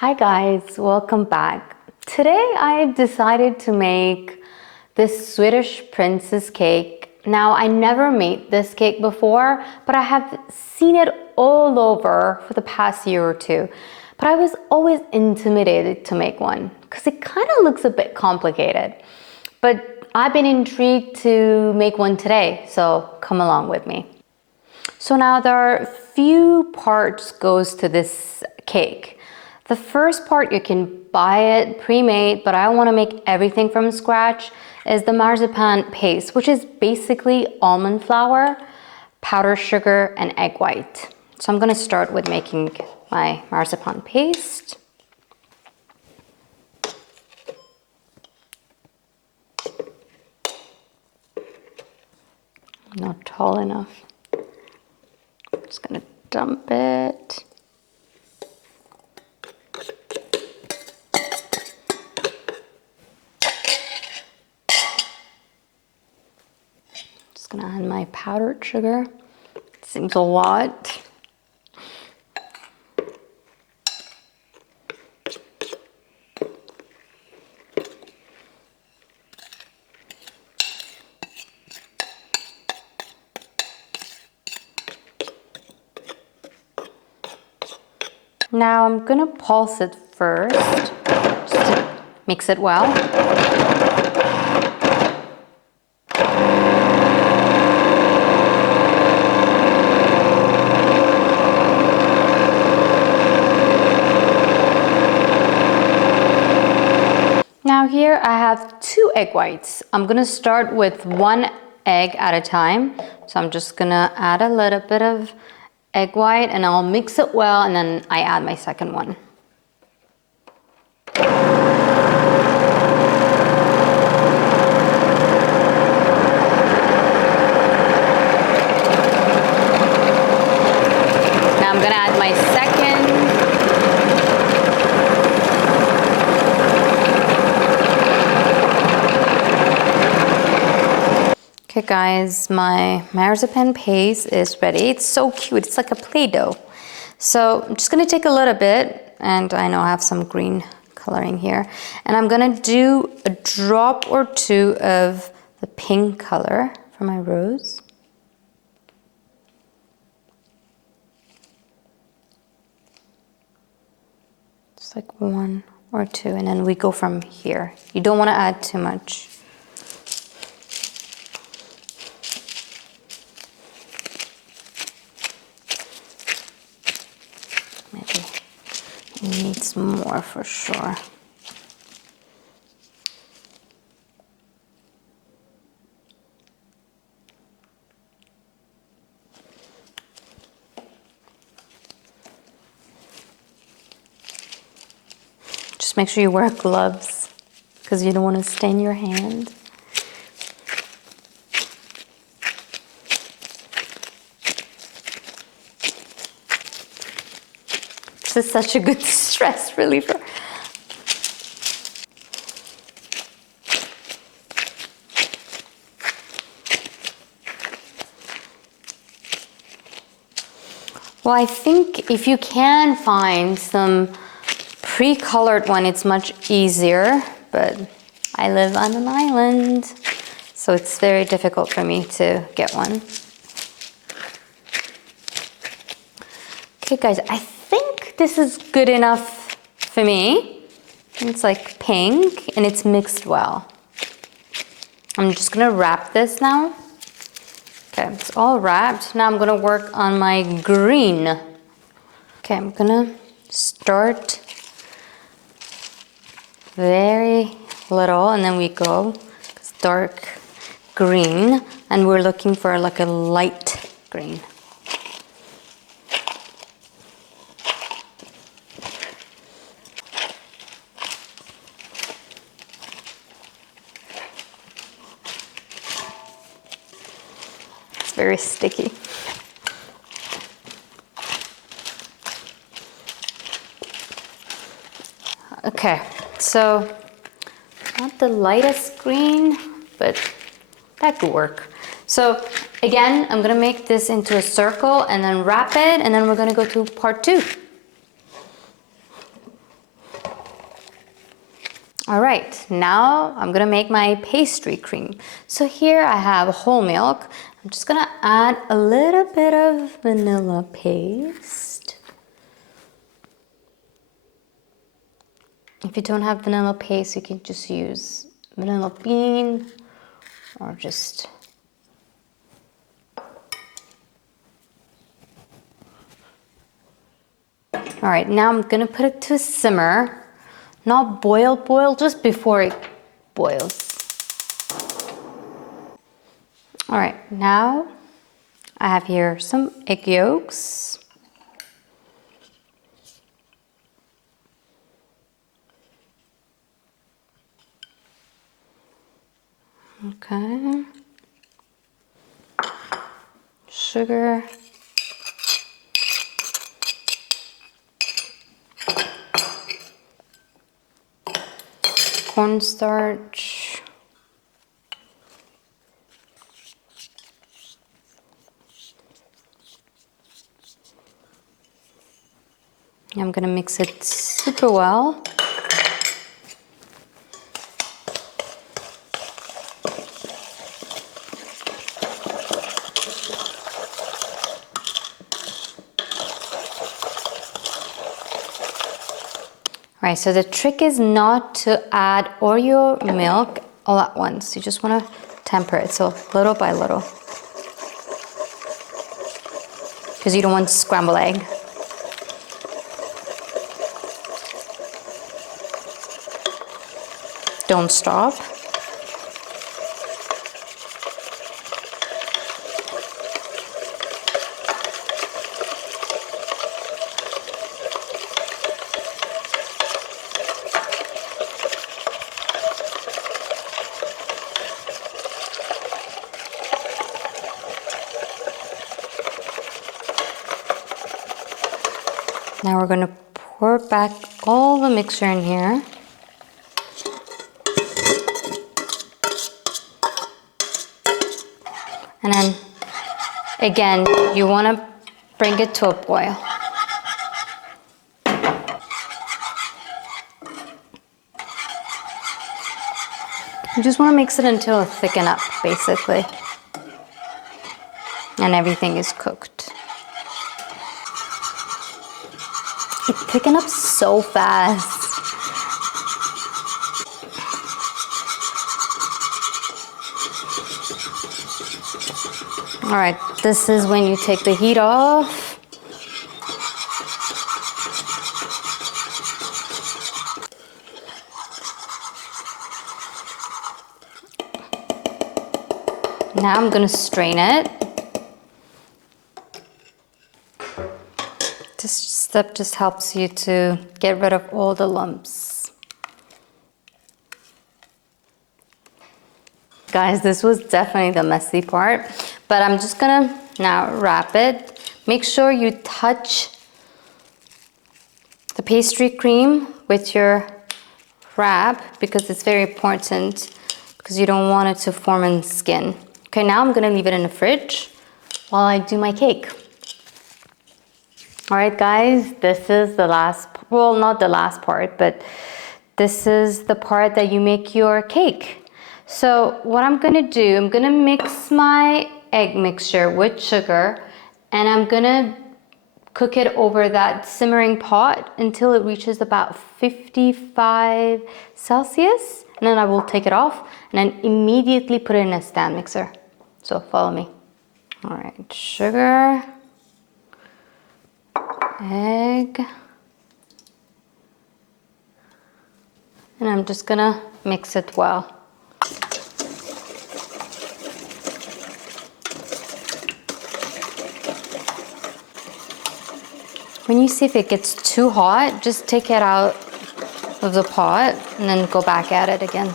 Hi guys, welcome back. Today I decided to make this Swedish princess cake. Now I never made this cake before, but I have seen it all over for the past year or two. But I was always intimidated to make one because it kind of looks a bit complicated. But I've been intrigued to make one today, so come along with me. So now there are a few parts goes to this cake. The first part, you can buy it pre-made, but I want to make everything from scratch, is the marzipan paste, which is basically almond flour, powdered sugar, and egg white. So I'm going to start with making my marzipan paste. Not tall enough. I'm just going to dump it. Gonna add my powdered sugar. Seems a lot. Now I'm gonna pulse it first, just to mix it well. Now here I have 2 egg whites. I'm gonna start with 1 egg at a time. So I'm just gonna add a little bit of egg white and I'll mix it well, and then I add my second one. Now I'm gonna add my second. Okay guys, my marzipan paste is ready. It's so cute, it's like a Play-Doh. So I'm just gonna take a little bit, and I know I have some green coloring here, and I'm gonna do a drop or 2 of the pink color for my rose. Just like 1 or 2, and then we go from here. You don't wanna add too much. It needs more for sure. Just make sure you wear gloves because you don't want to stain your hand. This is such a good stress reliever. Well, I think if you can find some pre-colored one, it's much easier, but I live on an island, so it's very difficult for me to get one. Okay guys, I think this is good enough for me. It's like pink and it's mixed well. I'm just gonna wrap this now. Okay, it's all wrapped. Now I'm gonna work on my green. Okay, I'm gonna start very little and then we go dark green, and we're looking for like a light green. Very sticky. Okay, so not the lightest green, but that could work. So again, I'm gonna make this into a circle and then wrap it, and then we're gonna go to part 2. All right, now I'm gonna make my pastry cream. So here I have whole milk. I'm just gonna add a little bit of vanilla paste. If you don't have vanilla paste, you can just use vanilla bean or just all right, now I'm gonna put it to simmer. Not boil, just before it boils. All right, now I have here some egg yolks. Okay. Sugar. Cornstarch. I'm gonna mix it super well. All right, so the trick is not to add all your milk all at once. You just wanna temper it, so little by little. Because you don't want scrambled egg. Don't stop. Now we're gonna pour back all the mixture in here. And then, again, you wanna bring it to a boil. You just wanna mix it until it thicken up, basically. And everything is cooked. It thicken up so fast. All right, this is when you take the heat off. Now I'm gonna strain it. This step just helps you to get rid of all the lumps. Guys, this was definitely the messy part, but I'm just gonna now wrap it. Make sure you touch the pastry cream with your wrap because it's very important because you don't want it to form in skin. Okay, now I'm gonna leave it in the fridge while I do my cake. All right, guys, this is the last, well, not the last part, but this is the part that you make your cake. So what I'm gonna do, I'm gonna mix my egg mixture with sugar and I'm gonna cook it over that simmering pot until it reaches about 55 Celsius. And then I will take it off and then immediately put it in a stand mixer. So follow me. All right, sugar, egg, and I'm just gonna mix it well. When you see if it gets too hot, just take it out of the pot and then go back at it again.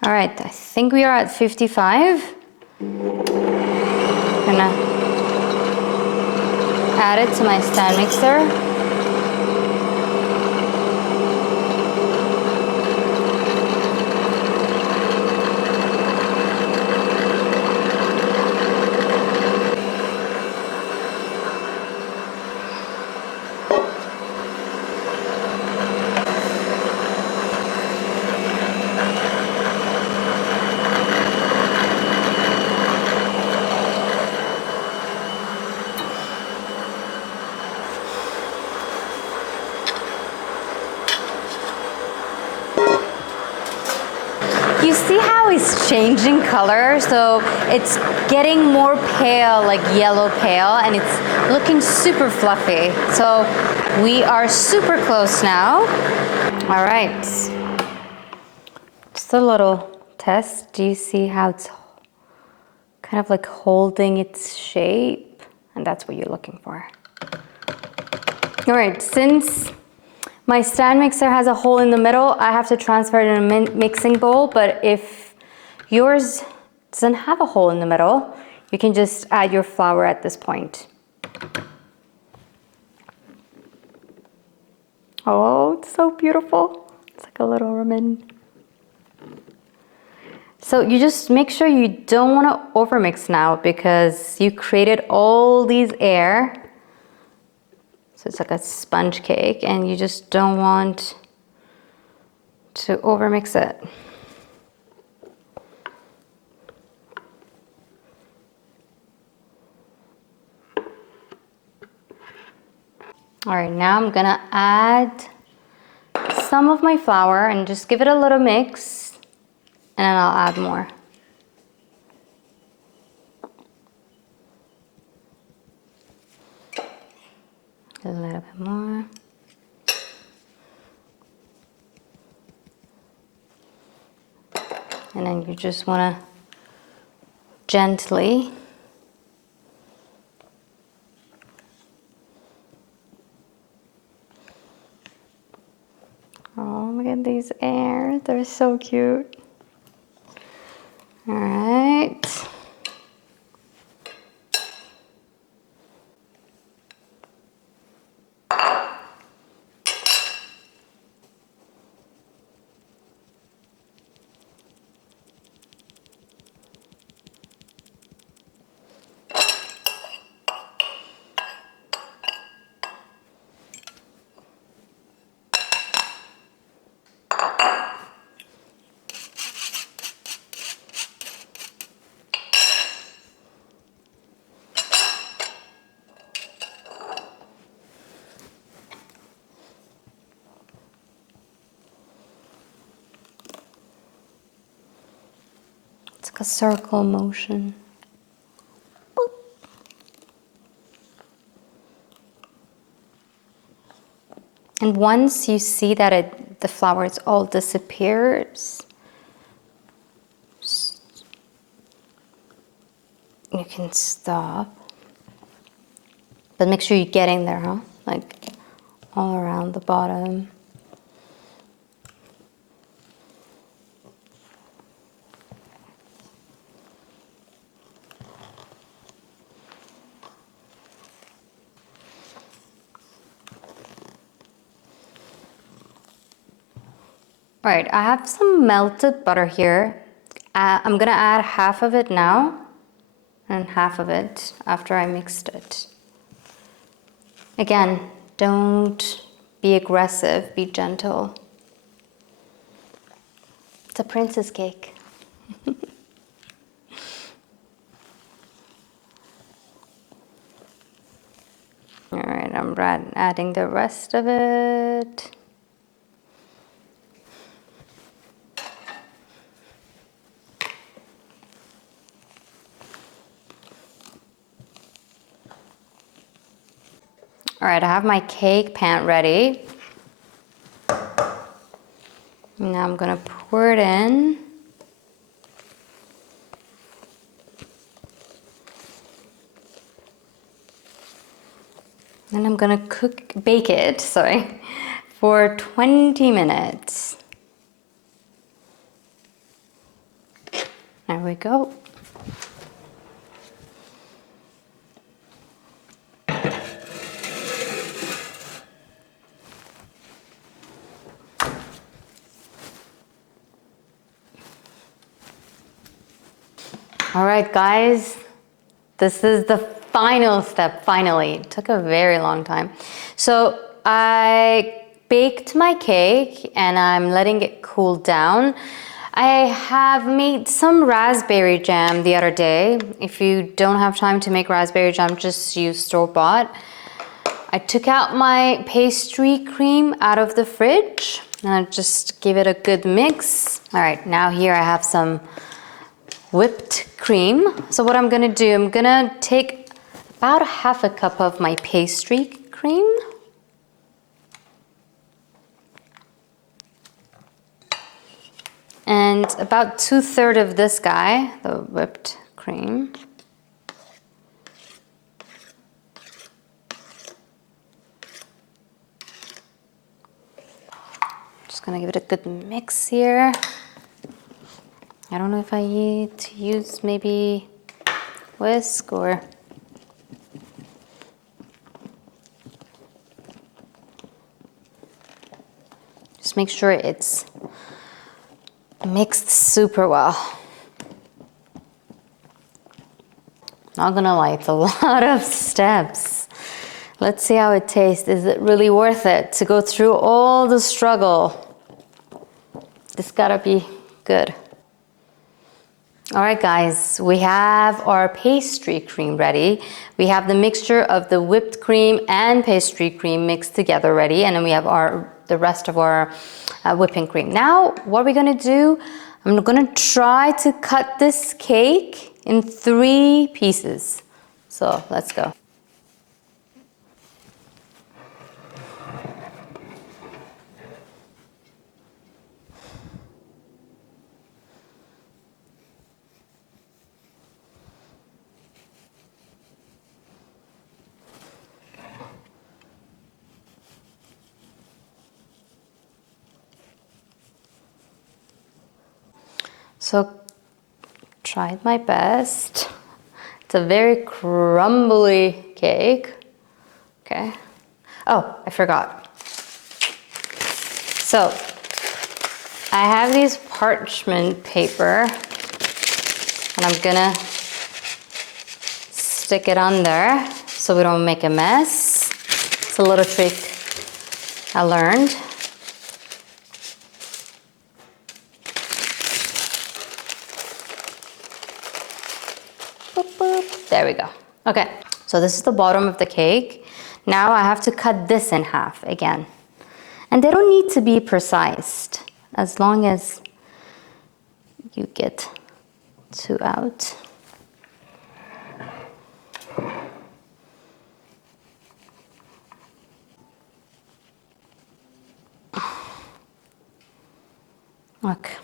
All right, I think we are at 55. Gonna add it to my stand mixer. You see how it's changing color? So it's getting more pale, like yellow pale, and it's looking super fluffy. So we are super close now. All right. Just a little test. Do you see how it's kind of like holding its shape? And that's what you're looking for. All right, since my stand mixer has a hole in the middle, I have to transfer it in a mixing bowl, but if yours doesn't have a hole in the middle, you can just add your flour at this point. Oh, it's so beautiful. It's like a little ribbon. So you just make sure you don't want to overmix now because you created all these air. So it's like a sponge cake and you just don't want to overmix it. All right, now I'm gonna add some of my flour and just give it a little mix and then I'll add more. A little bit more. And then you just want to gently oh, look at these airs. They're so cute. All right. It's like a circle motion. Boop. And once you see that the flour is all disappears, you can stop. But make sure you're getting there, huh? Like all around the bottom. All right, I have some melted butter here. I'm gonna add half of it now and half of it after I mixed it. Again, don't be aggressive, be gentle. It's a princess cake. All right, I'm adding the rest of it. All right, I have my cake pan ready. Now I'm gonna pour it in. Then I'm gonna bake it, for 20 minutes. There we go. All right, guys, this is the final step, finally. It took a very long time. So I baked my cake and I'm letting it cool down. I have made some raspberry jam the other day. If you don't have time to make raspberry jam, just use store-bought. I took out my pastry cream out of the fridge and I just give it a good mix. All right, now here I have some whipped cream. So what I'm gonna do, I'm gonna take about half a cup of my pastry cream. And about 2/3 of this guy, the whipped cream. Just gonna give it a good mix here. I don't know if I need to use maybe whisk or... Just make sure it's mixed super well. Not gonna lie, it's a lot of steps. Let's see how it tastes. Is it really worth it to go through all the struggle? This gotta be good. All right, guys, we have our pastry cream ready. We have the mixture of the whipped cream and pastry cream mixed together ready, and then we have the rest of our whipping cream. Now, what we're gonna do, I'm gonna try to cut this cake in 3 pieces. So let's go. So, tried my best. It's a very crumbly cake. Okay. Oh, I forgot. So, I have these parchment paper, and I'm gonna stick it on there so we don't make a mess. It's a little trick I learned. There we go. Okay, so this is the bottom of the cake. Now I have to cut this in half again. And they don't need to be precise, as long as you get 2 out. Okay.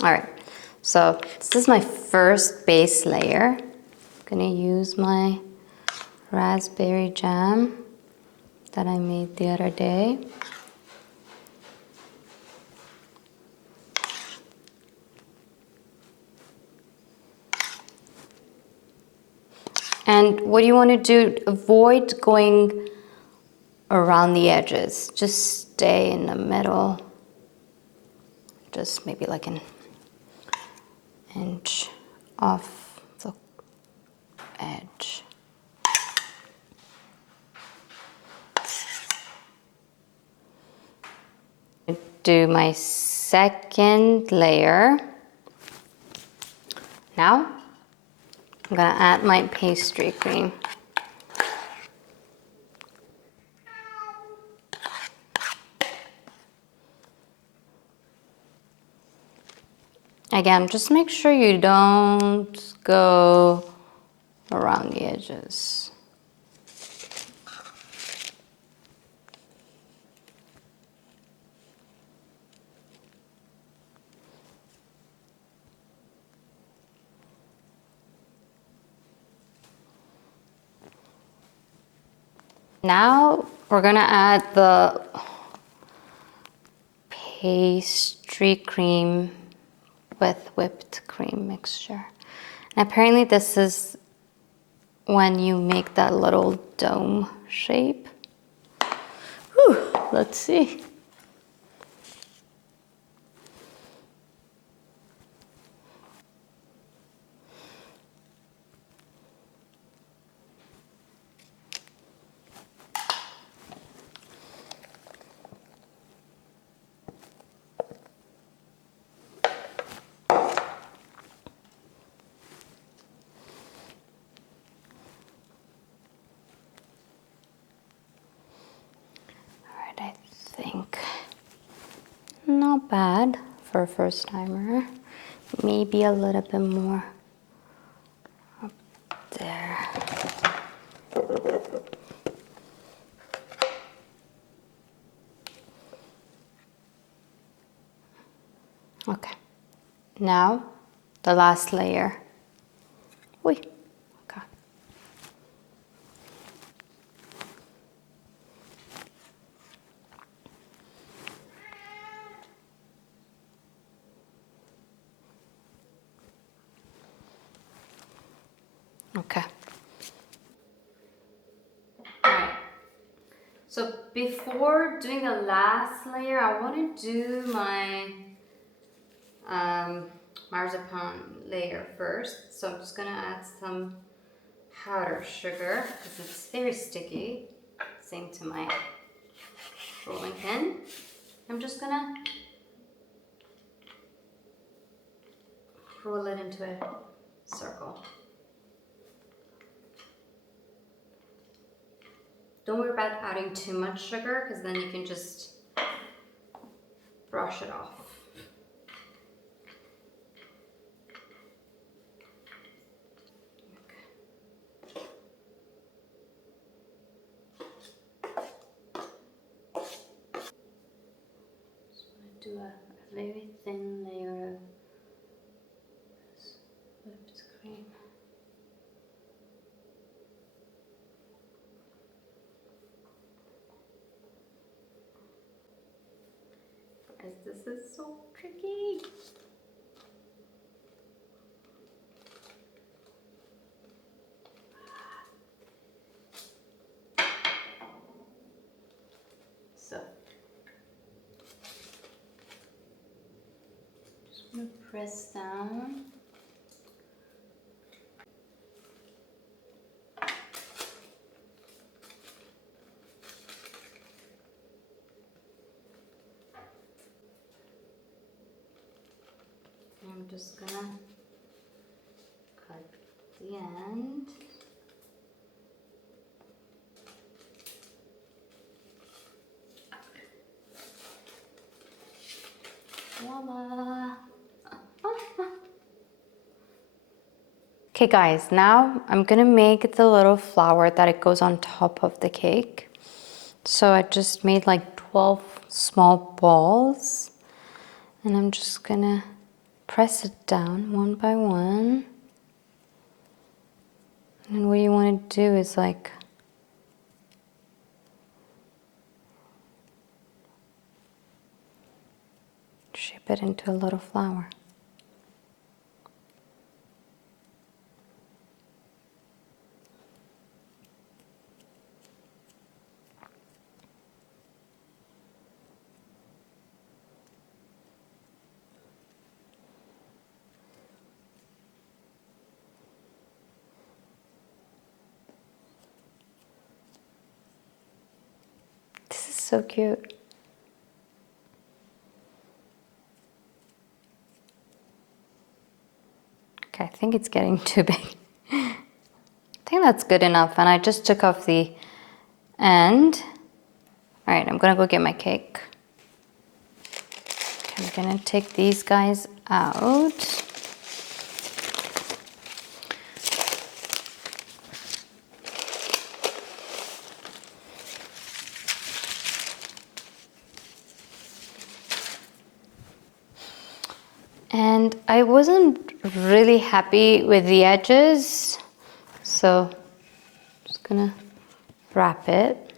All right, so this is my first base layer. I'm gonna use my raspberry jam that I made the other day. And what you want to do, avoid going around the edges. Just stay in the middle. Just maybe like an inch off the edge. Do my second layer. Now, I'm gonna add my pastry cream. Again, just make sure you don't go around the edges. Now we're gonna add the pastry cream with whipped cream mixture. And apparently this is when you make that little dome shape. Whew, let's see. not bad for a first timer. Maybe a little bit more up there. Okay, now the last layer. Okay. Okay. Alright. So before doing the last layer, I want to do my marzipan layer first. So I'm just gonna add some powdered sugar because it's very sticky. Same to my rolling pin. I'm just gonna roll it into a circle. Don't worry about adding too much sugar because then you can just brush it off. Do a very thin layer of this whipped cream. Guys, this is so tricky. So, just want to press down. I'm just gonna cut the end. Voila! Okay guys, now I'm gonna make the little flower that it goes on top of the cake. So I just made like 12 small balls and I'm just gonna press it down one by one. And what you want to do is like shape it into a little flower. This is so cute. Okay, I think it's getting too big. I think that's good enough, and I just took off the end. All right, I'm gonna go get my cake. Okay, I'm gonna take these guys out. And I wasn't really happy with the edges, so I'm just gonna wrap it.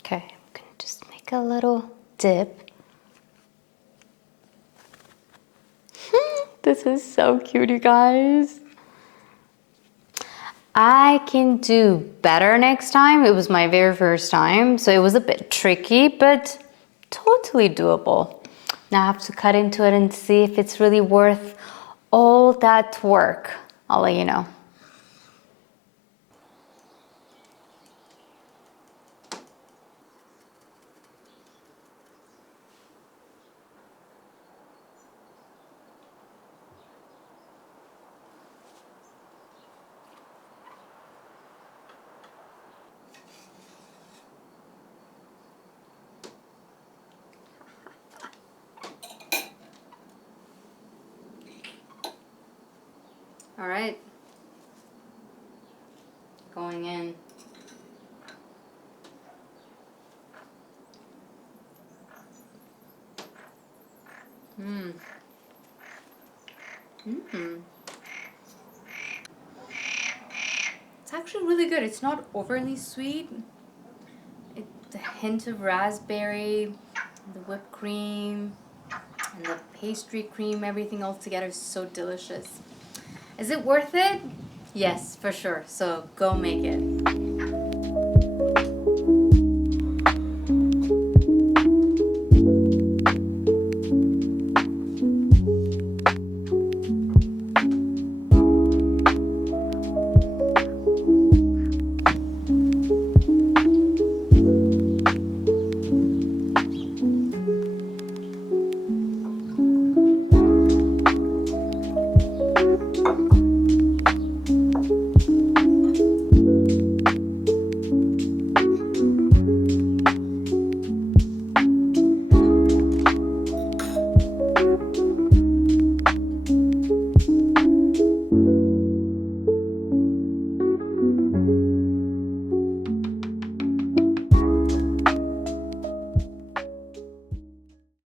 Okay, I'm gonna just make a little dip. This is so cute, you guys. I can do better next time. It was my very first time, so it was a bit tricky, but totally doable. Now I have to cut into it and see if it's really worth all that work. I'll let you know. All right. Going in. Mmm. Mmm. It's actually really good. It's not overly sweet. It's a hint of raspberry, the whipped cream, and the pastry cream, everything all together is so delicious. Is it worth it? Yes, for sure. So go make it.